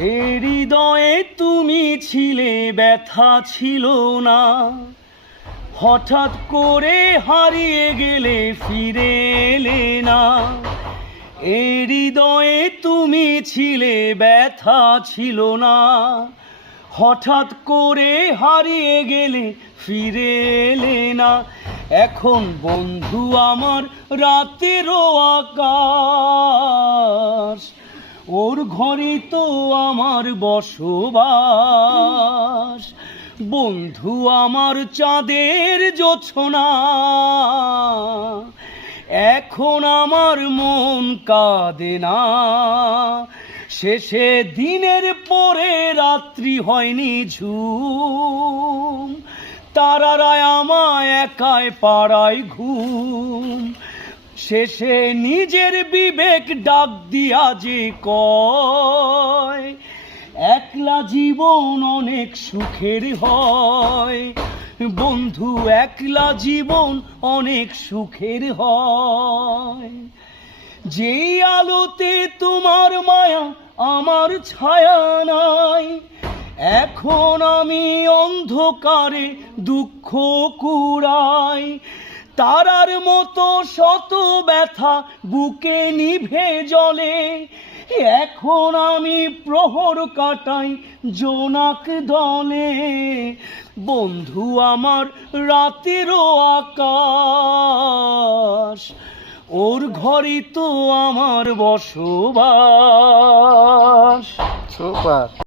এ হৃদয়ে তুমি ছিলে, ব্যথা ছিল না। হঠাৎ করে হারিয়ে গেলে, ফিরে এলে না। এ হৃদয়ে তুমি ছিলে, ব্যথা ছিল না। হঠাৎ করে হারিয়ে গেলে, ফিরে এলে না। এখন বন্ধু আমার রাতেরও আকাশ, ওর ঘরে তো আমার বসবাস। বন্ধু আমার চাঁদের জোছনা, এখন আমার মন কাঁদে না। শেষে দিনের পরে রাত্রি হয়নি ঝুম, তারারা আমায় একাই পাড়ায় ঘুম। শেষে নিজের বিবেক ডাক দিয়া যে কয়, একলা জীবন অনেক সুখের হয়। বন্ধু, একলা জীবন অনেক সুখের হয়। যেই আলোতে তোমার মায়া, আমার ছায়া নাই। এখন আমি অন্ধকারে দুঃখ কুড়াই। তারার মতো শত ব্যথা বুকে নিভে জ্বলে। এখন আমি প্রহর কাটাই জোনাক দলে। বন্ধু আমার রাতেরও আকাশ, ওর ঘরে তো আমার বসবাস। সুপার।